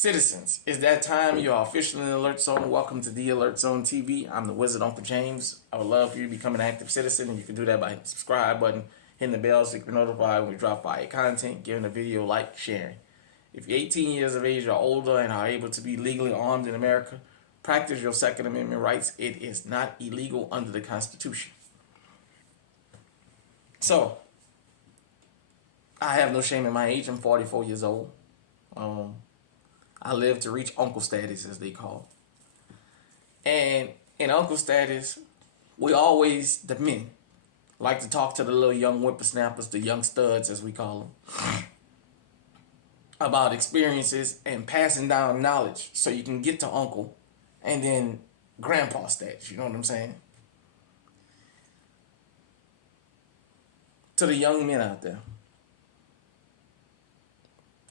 Citizens, it's that time. You are officially in the Alert Zone. Welcome to the Alert Zone TV. I'm the Wizard Uncle James. I would love for you to become an active citizen, and you can do that by hitting the subscribe button, hitting the bell so you can be notified when we drop fire content, giving the video a like, sharing. If you're 18 years of age or older and are able to be legally armed in America, practice your Second Amendment rights. It is not illegal under the Constitution. So, I have no shame in my age. I'm 44 years old. I live to reach uncle status, as they call it. And in uncle status, we always, the men, like to talk to the little young whippersnappers, the young studs, as we call them, about experiences and passing down knowledge so you can get to uncle and then grandpa status. You know what I'm saying? To the young men out there.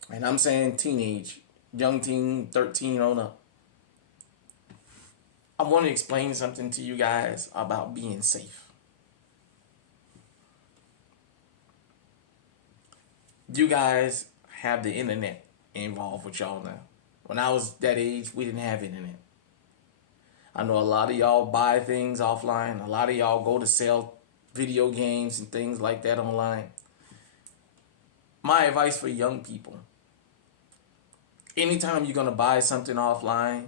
And I'm saying teenage, young teen, 13 on up. I want to explain something to you guys about being safe. You guys have the internet involved with y'all now. When I was that age, we didn't have internet. I know a lot of y'all buy things offline. A lot of y'all go to sell video games and things like that online. My advice for young people: anytime you're going to buy something offline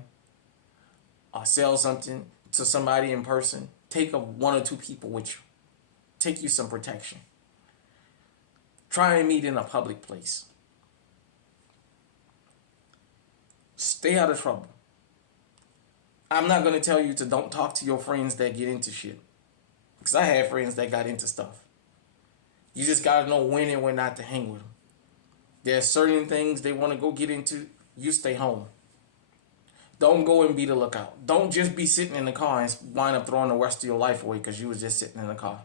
or sell something to somebody in person, take one or two people with you. Take you some protection. Try and meet in a public place. Stay out of trouble. I'm not going to tell you to don't talk to your friends that get into shit, because I had friends that got into stuff. You just got to know when and when not to hang with them. There's certain things they want to go get into. You stay home. Don't go and be the lookout. Don't just be sitting in the car and wind up throwing the rest of your life away because you was just sitting in the car.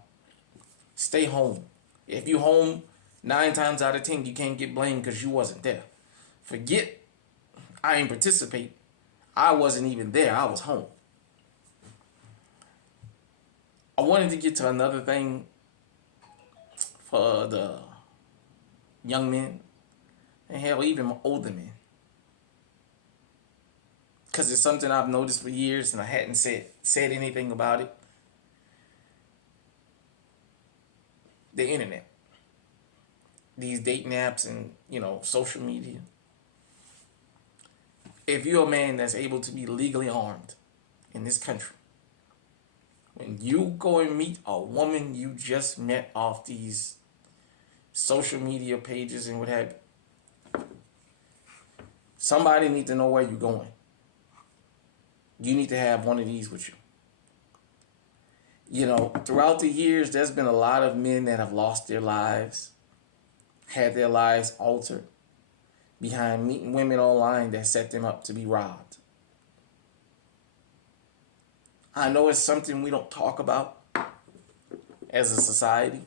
Stay home. If you home, 9 times out of 10, you can't get blamed because you wasn't there. Forget I ain't participate. I wasn't even there. I was home. I wanted to get to another thing for the young men and hell, even older men, because it's something I've noticed for years and I hadn't said anything about it. The internet, these dating apps and, social media. If you're a man that's able to be legally armed in this country, when you go and meet a woman you just met off these social media pages and what have you, somebody need to know where you're going. You need to have one of these with you. Throughout the years, there's been a lot of men that have lost their lives, had their lives altered behind meeting women online that set them up to be robbed. I know it's something we don't talk about as a society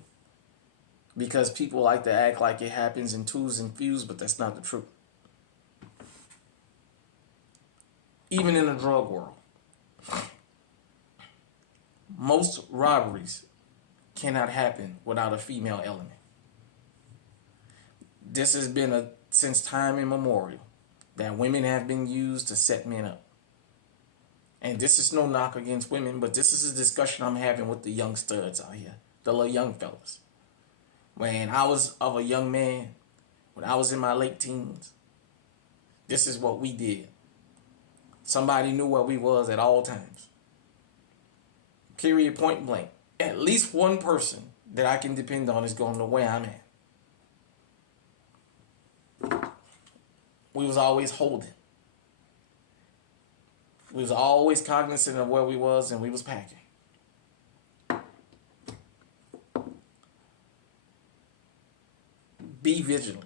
because people like to act like it happens in twos and fews, but that's not the truth. Even in the drug world, most robberies cannot happen without a female element. This has been since time immemorial that women have been used to set men up. And this is no knock against women, but this is a discussion I'm having with the young studs out here, the little young fellas. When I was of a young man, when I was in my late teens, this is what we did. Somebody knew where we was at all times. Period, point blank. At least one person that I can depend on is going to know where I'm at. We was always holding. We was always cognizant of where we was, and we was packing. Be vigilant.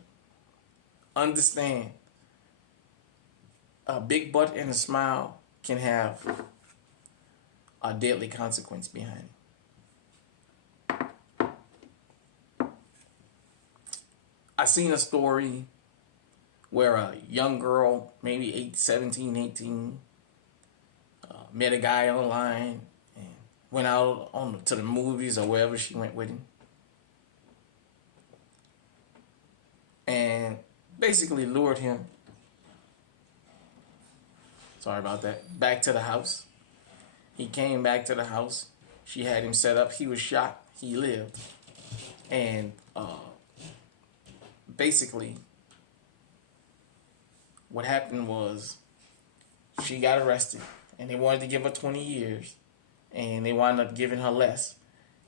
Understand, a big butt and a smile can have a deadly consequence behind it. I seen a story where a young girl, maybe 17, 18, met a guy online and went out to the movies or wherever she went with him. And basically lured him Sorry about that. Back to the house. He came back to the house. She had him set up. He was shot. He lived. And basically, what happened was she got arrested. And they wanted to give her 20 years. And they wound up giving her less.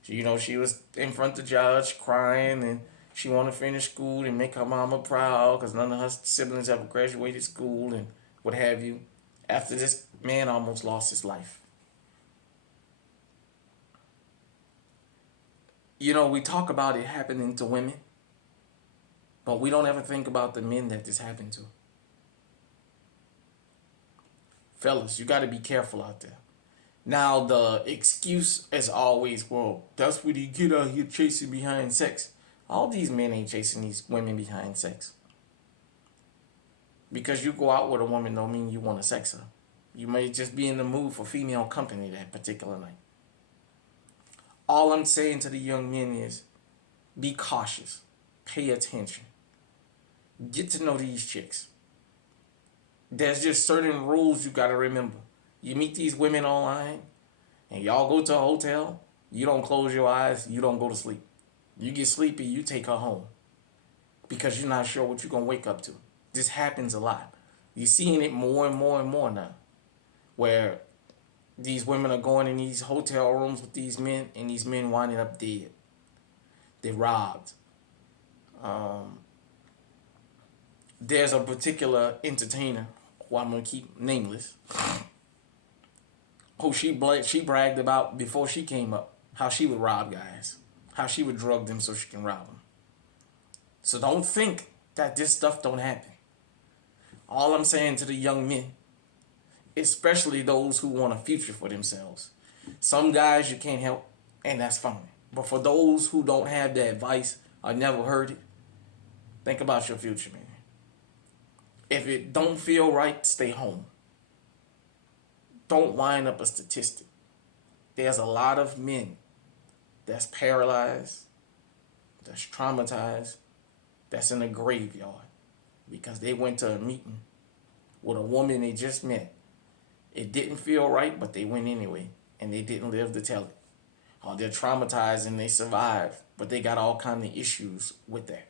She was in front of the judge crying, and she wanted to finish school and make her mama proud because none of her siblings ever graduated school and what have you. After this man almost lost his life. We talk about it happening to women, but we don't ever think about the men that this happened to. Fellas, you got to be careful out there. Now, the excuse is always, well, that's what he get out here chasing behind sex. All these men ain't chasing these women behind sex. Because you go out with a woman don't mean you want to sex her. You may just be in the mood for female company that particular night. All I'm saying to the young men is, be cautious. Pay attention. Get to know these chicks. There's just certain rules you got to remember. You meet these women online, and y'all go to a hotel, you don't close your eyes, you don't go to sleep. You get sleepy, you take her home. Because you're not sure what you're going to wake up to. This happens a lot. You're seeing it more and more and more now. Where these women are going in these hotel rooms with these men, and these men winding up dead. They're robbed. There's a particular entertainer, who I'm going to keep nameless, who she bragged about before she came up, how she would rob guys, how she would drug them so she can rob them. So don't think that this stuff don't happen. All I'm saying to the young men, especially those who want a future for themselves, some guys you can't help, and that's fine. But for those who don't have the advice or never heard it, think about your future, man. If it don't feel right, stay home. Don't wind up a statistic. There's a lot of men that's paralyzed, that's traumatized, that's in a graveyard because they went to a meeting with a woman they just met. It didn't feel right, but they went anyway, and they didn't live to tell it. Or they're traumatized and they survived, but they got all kinds of issues with that.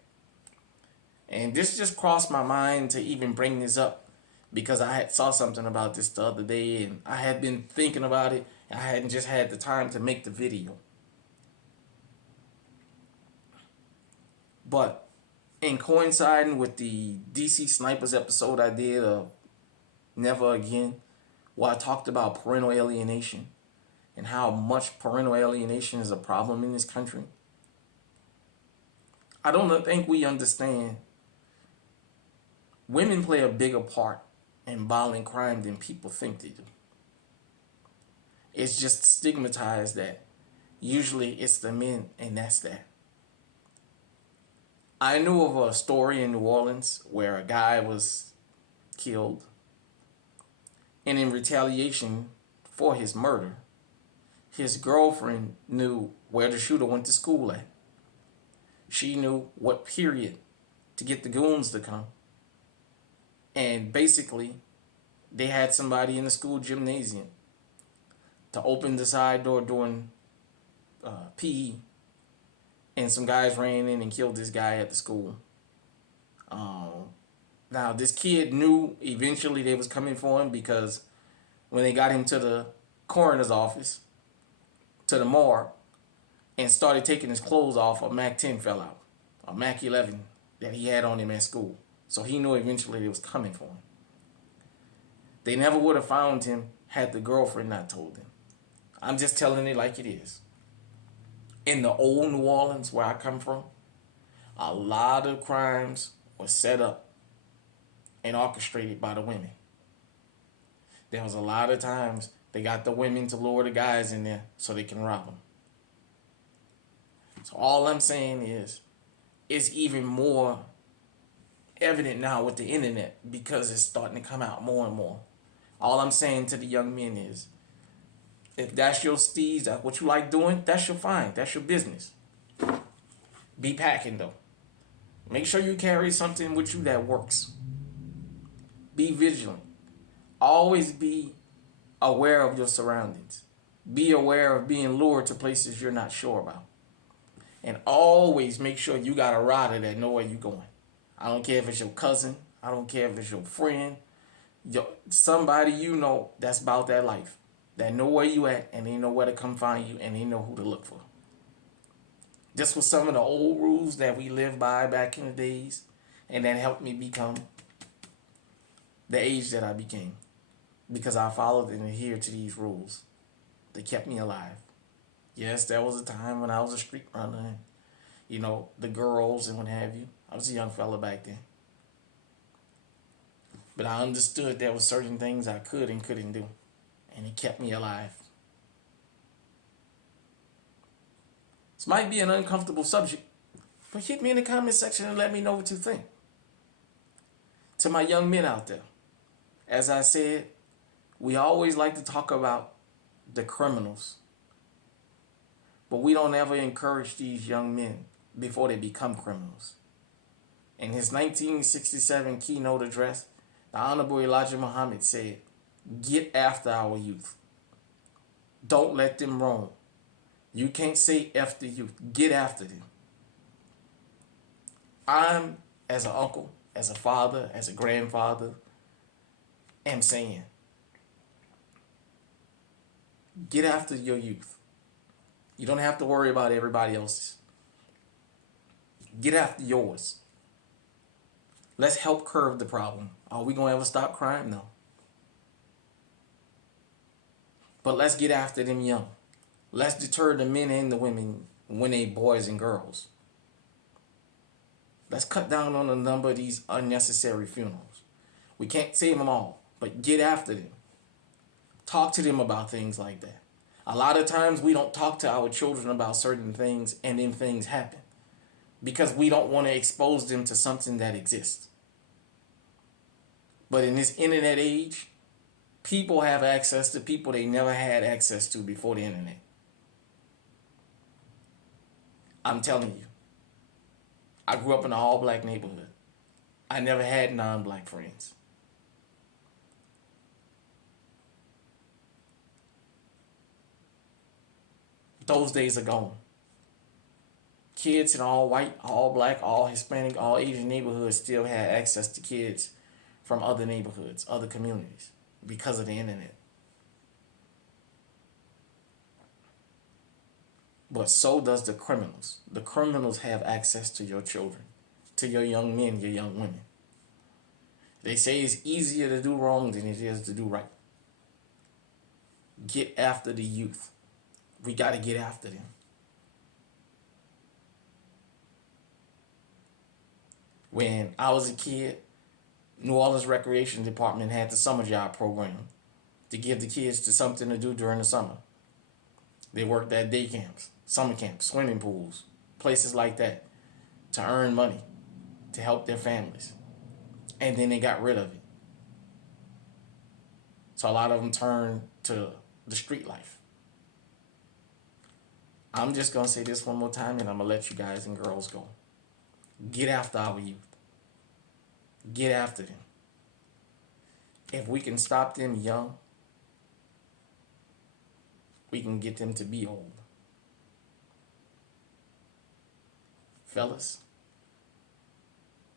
And this just crossed my mind to even bring this up because I had saw something about this the other day, and I had been thinking about it, and I hadn't just had the time to make the video. But in coinciding with the DC Snipers episode I did of Never Again, where I talked about parental alienation and how much parental alienation is a problem in this country, I don't think we understand women play a bigger part in violent crime than people think they do. It's just stigmatized that usually it's the men, and that's that. I knew of a story in New Orleans where a guy was killed, and in retaliation for his murder, his girlfriend knew where the shooter went to school at. She knew what period to get the goons to come. And basically, they had somebody in the school gymnasium to open the side door during PE. And some guys ran in and killed this guy at the school. Now, this kid knew eventually they was coming for him because when they got him to the coroner's office, to the morgue, and started taking his clothes off, a Mac 10 fell out. A Mac 11 that he had on him at school. So he knew eventually they was coming for him. They never would have found him had the girlfriend not told him. I'm just telling it like it is. In the old New Orleans where I come from, a lot of crimes were set up and orchestrated by the women. There was a lot of times they got the women to lure the guys in there so they can rob them. So all I'm saying is, it's even more evident now with the internet because it's starting to come out more and more. All I'm saying to the young men is, if that's your steez, that's what you like doing, that's your fine. That's your business. Be packing though. Make sure you carry something with you that works. Be vigilant. Always be aware of your surroundings. Be aware of being lured to places you're not sure about. And always make sure you got a rider that know where you're going. I don't care if it's your cousin. I don't care if it's your friend. Somebody you know that's about that life. That know where you at and they know where to come find you and they know who to look for. This was some of the old rules that we lived by back in the days. And that helped me become the age that I became. Because I followed and adhered to these rules. They kept me alive. Yes, there was a time when I was a street runner and, the girls and what have you. I was a young fella back then. But I understood there were certain things I could and couldn't do. And it kept me alive. This might be an uncomfortable subject, but hit me in the comment section and let me know what you think. To my young men out there, as I said, we always like to talk about the criminals, but we don't ever encourage these young men before they become criminals. In his 1967 keynote address, the Honorable Elijah Muhammad said, "Get after our youth. Don't let them roam. You can't say F the youth. Get after them." I'm, as an uncle, as a father, as a grandfather, am saying, get after your youth. You don't have to worry about everybody else's. Get after yours. Let's help curb the problem. Are we going to ever stop crime? No. But let's get after them young. Let's deter the men and the women when they boys and girls. Let's cut down on the number of these unnecessary funerals. We can't save them all, but get after them. Talk to them about things like that. A lot of times we don't talk to our children about certain things and then things happen because we don't want to expose them to something that exists. But in this internet age, people have access to people they never had access to before the internet. I'm telling you, I grew up in an all-black neighborhood. I never had non-black friends. Those days are gone. Kids in all white, all black, all Hispanic, all Asian neighborhoods still had access to kids from other neighborhoods, other communities, because of the internet. But so does the criminals. The criminals have access to your children, to your young men, your young women. They say it's easier to do wrong than it is to do right. Get after the youth. We got to get after them. When I was a kid, New Orleans Recreation Department had the summer job program to give the kids to something to do during the summer. They worked at day camps, summer camps, swimming pools, places like that to earn money, to help their families. And then they got rid of it. So a lot of them turned to the street life. I'm just going to say this one more time and I'm going to let you guys and girls go. Get after our youth. Get after them. If we can stop them young, we can get them to be old. Fellas,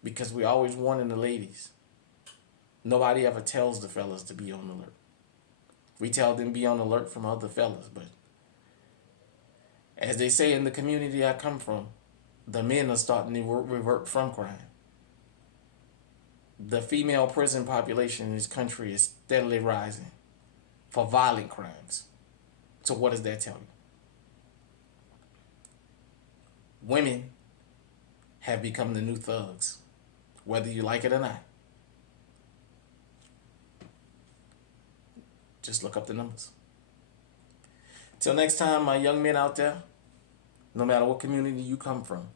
because we always wanting the ladies. Nobody ever tells the fellas to be on alert. We tell them be on alert from other fellas, but as they say in the community I come from, the men are starting to revert from crime. The female prison population in this country is steadily rising for violent crimes. So what does that tell you? Women have become the new thugs, whether you like it or not. Just look up the numbers. Till next time, my young men out there, no matter what community you come from,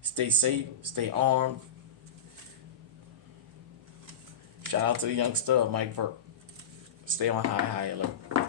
stay safe, stay armed. Shout out to the youngster, Mike Burke. Stay on high alert.